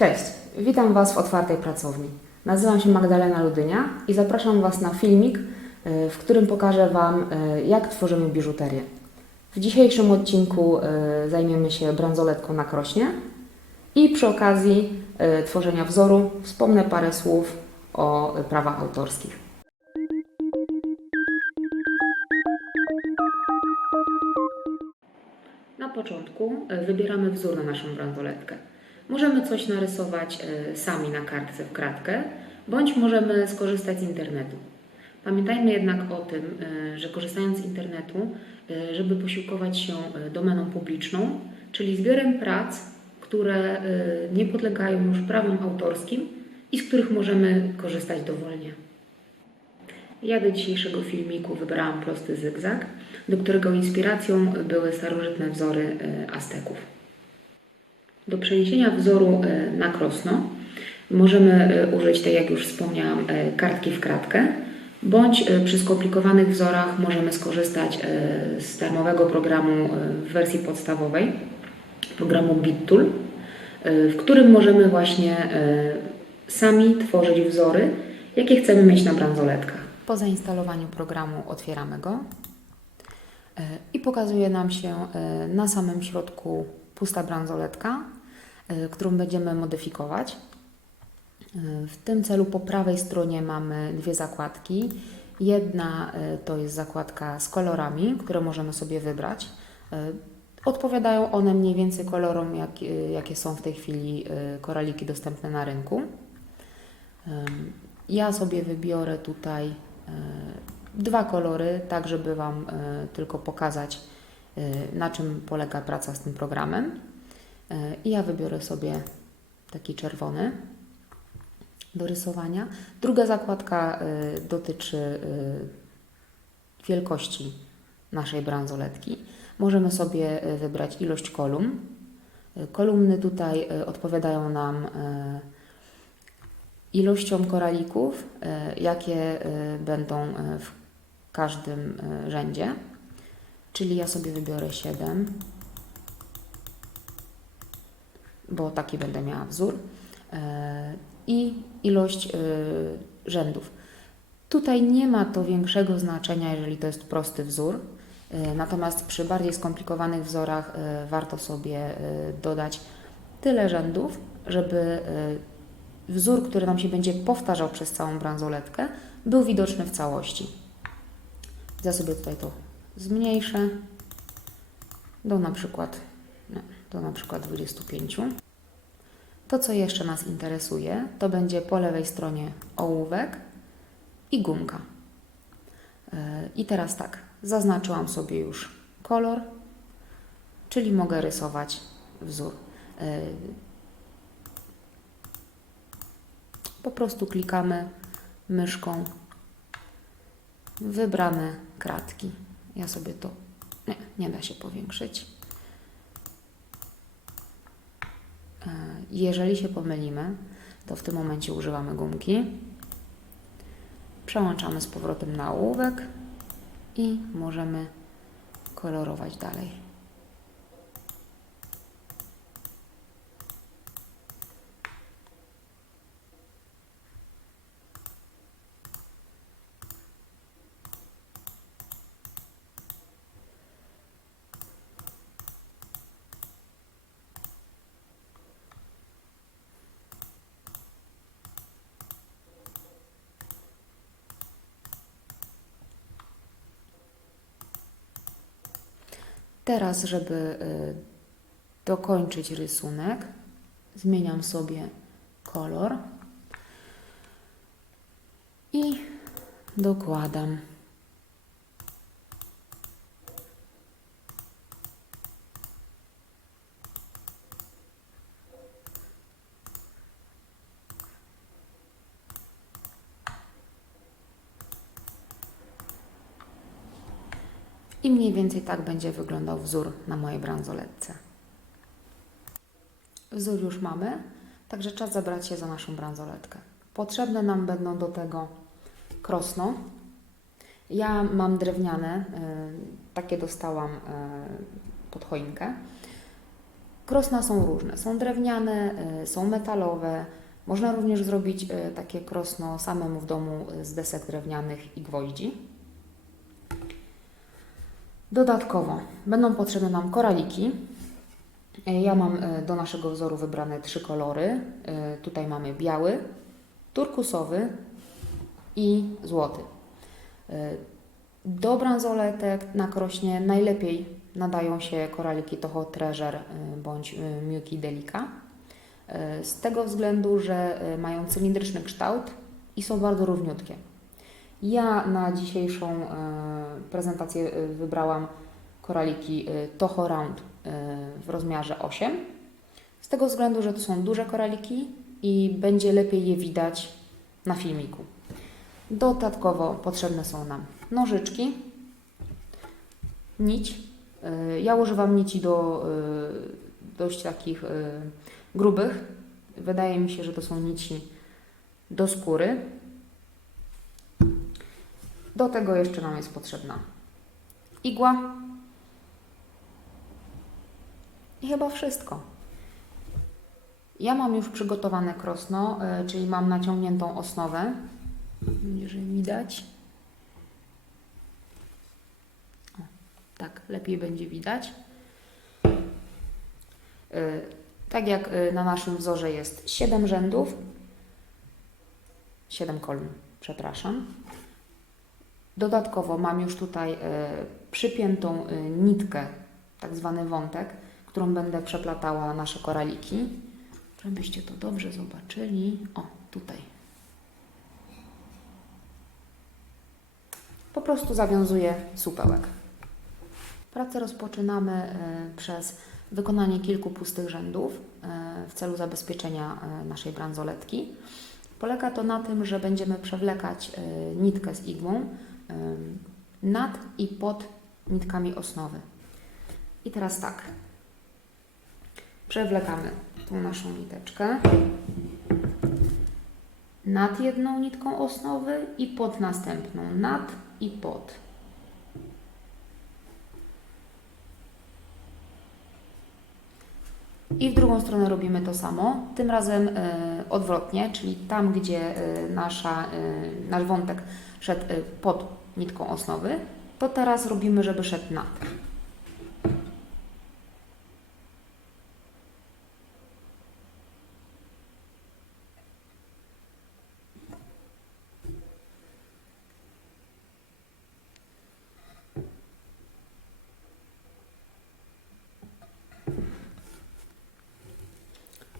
Cześć, witam Was w otwartej pracowni. Nazywam się Magdalena Ludynia i zapraszam Was na filmik, y, w którym pokażę Wam, y, jak tworzymy biżuterię. W dzisiejszym odcinku y, zajmiemy się bransoletką na krośnie i przy okazji tworzenia wzoru wspomnę parę słów o prawach autorskich. Na początku e, wybieramy wzór na naszą bransoletkę. Możemy coś narysować e, sami na kartce w kratkę, bądź możemy skorzystać z internetu. Pamiętajmy jednak o tym, e, że korzystając z internetu, e, żeby posiłkować się domeną publiczną, czyli zbiorem prac, które nie podlegają już prawom autorskim i z których możemy korzystać dowolnie. Ja do dzisiejszego filmiku wybrałam prosty zygzak, do którego inspiracją były starożytne wzory Azteków. Do przeniesienia wzoru e, na krosno. Możemy e, użyć, tak jak już wspomniałam, e, kartki w kratkę, bądź przy skomplikowanych wzorach możemy skorzystać z darmowego programu w wersji podstawowej, programu BitTool, w którym możemy właśnie sami tworzyć wzory, jakie chcemy mieć na bransoletkach. Po zainstalowaniu programu otwieramy go i pokazuje nam się na samym środku pusta bransoletka, którą będziemy modyfikować. E, W tym celu po prawej stronie mamy dwie zakładki. Jedna e, to jest zakładka z kolorami, które możemy sobie wybrać. E, Odpowiadają one mniej więcej kolorom, jak, e, jakie są w tej chwili e, koraliki dostępne na rynku. Ja sobie wybiorę tutaj e, dwa kolory, tak żeby Wam e, tylko pokazać, e, na czym polega praca z tym programem. E, I ja wybiorę sobie taki czerwony do rysowania. Druga zakładka e, dotyczy e, wielkości naszej bransoletki. Możemy sobie wybrać ilość kolumn. Kolumny tutaj odpowiadają nam ilością koralików, jakie będą w każdym rzędzie. Czyli ja sobie wybiorę 7, bo taki będę miała wzór. E, I ilość e, rzędów. Tutaj nie ma to większego znaczenia, jeżeli to jest prosty wzór. E, Natomiast przy bardziej skomplikowanych wzorach warto sobie dodać tyle rzędów, żeby wzór, który nam się będzie powtarzał przez całą bransoletkę, był widoczny w całości. Ja sobie tutaj to zmniejszę do na przykład, nie, do na przykład 25. To, co jeszcze nas interesuje, to będzie po lewej stronie ołówek i gumka. Yy, I teraz tak, zaznaczyłam sobie już kolor, czyli mogę rysować wzór. Yy, Po prostu klikamy myszką wybrane kratki. Ja sobie to nie, nie da się powiększyć. Jeżeli się pomylimy, to w tym momencie używamy gumki. Przełączamy z powrotem na ołówek i możemy kolorować dalej. Teraz, żeby y, dokończyć rysunek, zmieniam sobie kolor i dokładam. I mniej więcej tak będzie wyglądał wzór na mojej bransoletce. Wzór już mamy, także czas zabrać się za naszą bransoletkę. Potrzebne nam będą do tego krosno. Ja mam drewniane, y, takie dostałam y, pod choinkę. Krosna są różne. Są drewniane, y, są metalowe. Można również zrobić takie krosno samemu w domu z desek drewnianych i gwoździ. Dodatkowo będą potrzebne nam koraliki. Y, Ja mam y, do naszego wzoru wybrane trzy kolory. Y, Tutaj mamy biały, turkusowy i złoty. Do bransoletek na krośnie najlepiej nadają się koraliki Toho Treasure bądź Miuki Delica. Z tego względu, że mają cylindryczny kształt i są bardzo równiutkie. Ja na dzisiejszą y, prezentację y, wybrałam koraliki y, Toho Round w rozmiarze 8. Z tego względu, że to są duże koraliki i będzie lepiej je widać na filmiku. Dodatkowo potrzebne są nam nożyczki, nić. Ja używam nici do dość takich grubych. Wydaje mi się, że to są nici do skóry. Do tego jeszcze nam jest potrzebna igła. I chyba wszystko. Ja mam już przygotowane krosno, y, czyli mam naciągniętą osnowę. Jeżeli widać. O, tak, lepiej będzie widać. Y, Tak jak y, na naszym wzorze jest 7 rzędów, 7 kolumn, przepraszam. Dodatkowo mam już tutaj y, przypiętą y, nitkę, tak zwany wątek, którą będę przeplatała na nasze koraliki. Żebyście to dobrze zobaczyli. O, tutaj. Po prostu zawiązuję supełek. Pracę rozpoczynamy e, przez wykonanie kilku pustych rzędów e, w celu zabezpieczenia e, naszej bransoletki. Polega to na tym, że będziemy przewlekać e, nitkę z igłą e, nad i pod nitkami osnowy. I teraz tak. Przewlekamy tą naszą niteczkę nad jedną nitką osnowy i pod następną, nad i pod. I w drugą stronę robimy to samo, tym razem e, odwrotnie, czyli tam, gdzie e, nasza, e, nasz wątek szedł e, pod nitką osnowy, to teraz robimy, żeby szedł nad.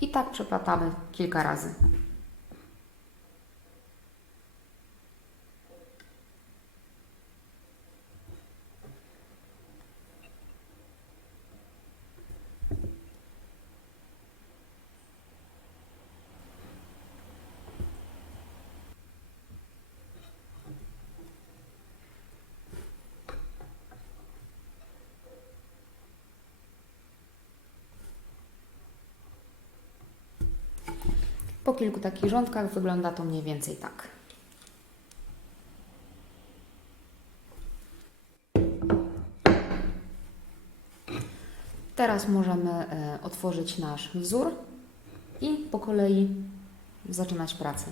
I tak przeplatamy kilka razy. Po kilku takich rządkach wygląda to mniej więcej tak. Teraz możemy e, otworzyć nasz wzór i po kolei zaczynać pracę.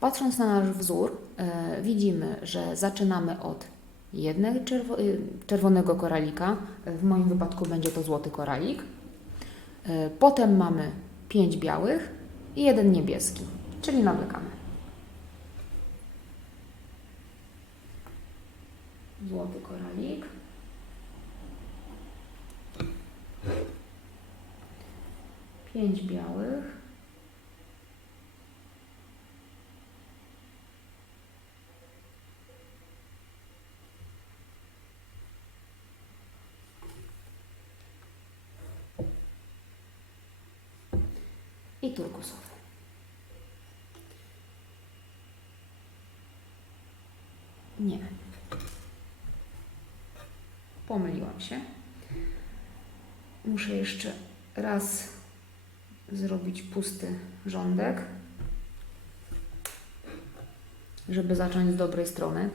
Patrząc na nasz wzór, e, widzimy, że zaczynamy od jednego czerwo- y, czerwonego koralika. W moim wypadku będzie to złoty koralik. E, Potem mamy pięć białych i jeden niebieski, czyli nawlekamy. Złoty koralik. Pięć białych. I turkusowy. Nie. Pomyliłam się. Muszę jeszcze raz zrobić pusty rządek, żeby zacząć z dobrej strony.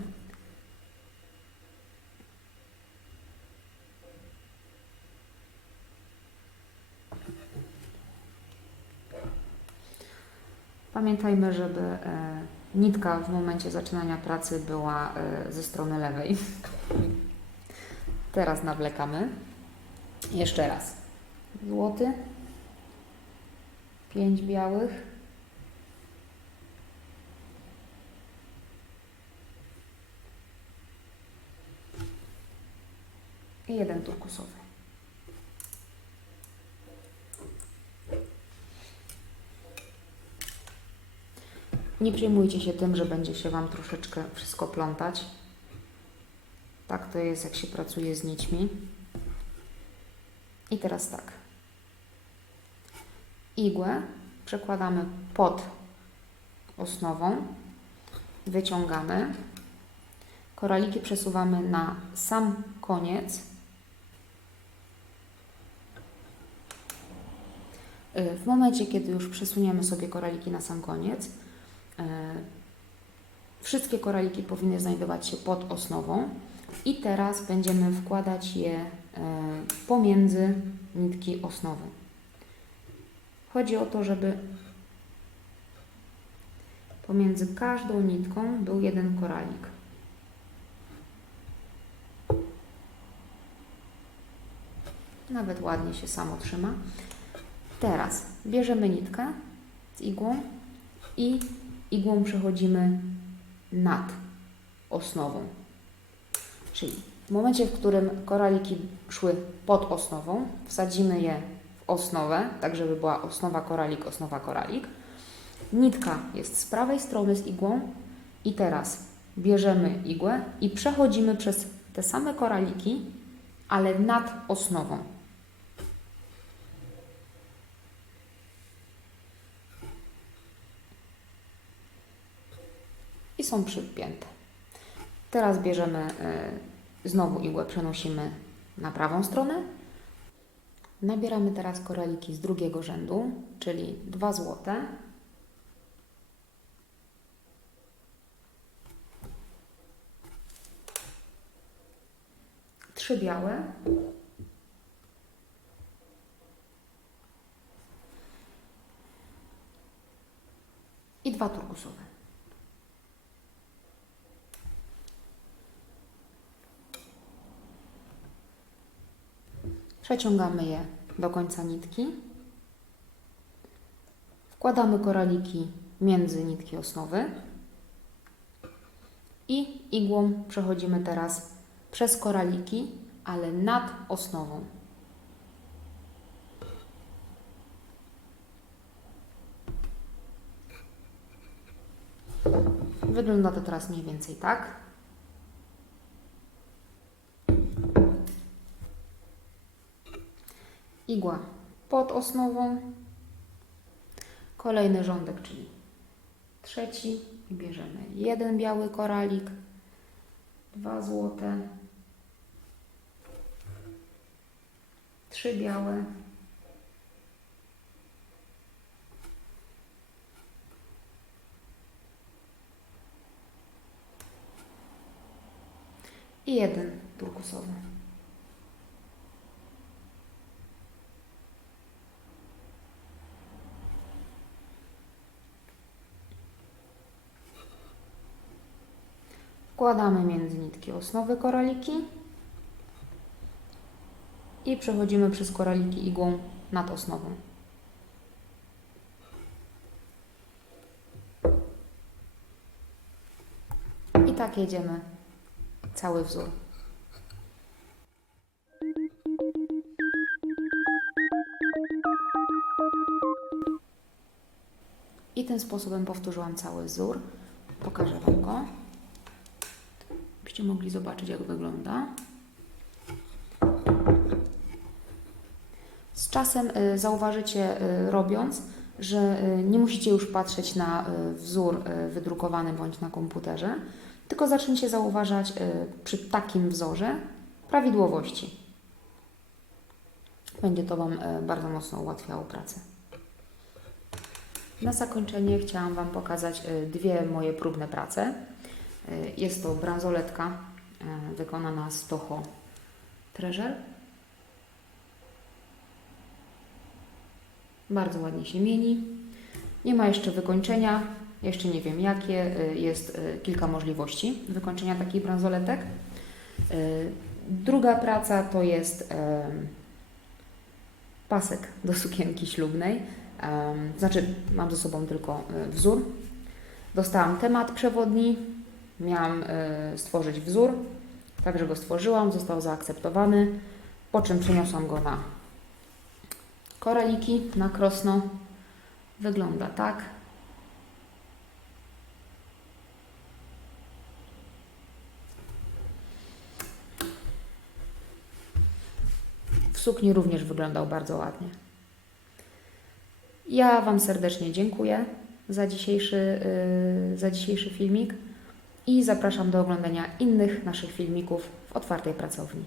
Pamiętajmy, żeby e, nitka w momencie zaczynania pracy była e, ze strony lewej. Teraz nawlekamy. Jeszcze raz. Złoty. Pięć białych. I jeden turkusowy. Nie przejmujcie się tym, że będzie się Wam troszeczkę wszystko plątać. Tak to jest, jak się pracuje z nićmi. I teraz tak. Igłę przekładamy pod osnową, wyciągamy. Koraliki przesuwamy na sam koniec. Y, W momencie, kiedy już przesuniemy sobie koraliki na sam koniec, wszystkie koraliki powinny znajdować się pod osnową i teraz będziemy wkładać je e, pomiędzy nitki osnowy. Chodzi o to, żeby pomiędzy każdą nitką był jeden koralik. Nawet ładnie się samo trzyma. Teraz bierzemy nitkę z igłą i igłą przechodzimy nad osnową. Czyli w momencie, w którym koraliki szły pod osnową, wsadzimy je w osnowę, tak żeby była osnowa koralik, osnowa koralik. Nitka jest z prawej strony z igłą i teraz bierzemy igłę i przechodzimy przez te same koraliki, ale nad osnową. I są przypięte. Teraz bierzemy y, znowu igłę, przenosimy na prawą stronę. Nabieramy teraz koraliki z drugiego rzędu, czyli dwa złote. Trzy białe. I dwa turkusowe. Przeciągamy je do końca nitki. Wkładamy koraliki między nitki osnowy i igłą przechodzimy teraz przez koraliki, ale nad osnową. Wygląda to teraz mniej więcej tak. Igła pod osnową, kolejny rządek, czyli trzeci. I bierzemy jeden biały koralik, dwa złote, trzy białe, i jeden turkusowy. Wkładamy między nitki osnowy koraliki i przechodzimy przez koraliki igłą nad osnową. I tak jedziemy cały wzór. I tym sposobem powtórzyłam cały wzór. Pokażę Wam go byście mogli zobaczyć, jak wygląda. Z czasem y, zauważycie, y, robiąc, że y, nie musicie już patrzeć na wzór wydrukowany bądź na komputerze, tylko zaczniecie zauważać przy takim wzorze prawidłowości. Będzie to Wam bardzo mocno ułatwiało pracę. Na zakończenie chciałam Wam pokazać dwie moje próbne prace. Jest to bransoletka e, wykonana z Toho Treasure. Bardzo ładnie się mieni. Nie ma jeszcze wykończenia, jeszcze nie wiem jakie, y, jest kilka możliwości wykończenia takich bransoletek. Druga praca to jest pasek do sukienki ślubnej. Znaczy, mam ze sobą tylko wzór. Dostałam temat przewodni, miałam y, stworzyć wzór, także go stworzyłam, został zaakceptowany, po czym przeniosłam go na koraliki, na krosno. Wygląda tak. W sukni również wyglądał bardzo ładnie. Ja Wam serdecznie dziękuję za dzisiejszy, yy, za dzisiejszy filmik i zapraszam do oglądania innych naszych filmików w otwartej pracowni.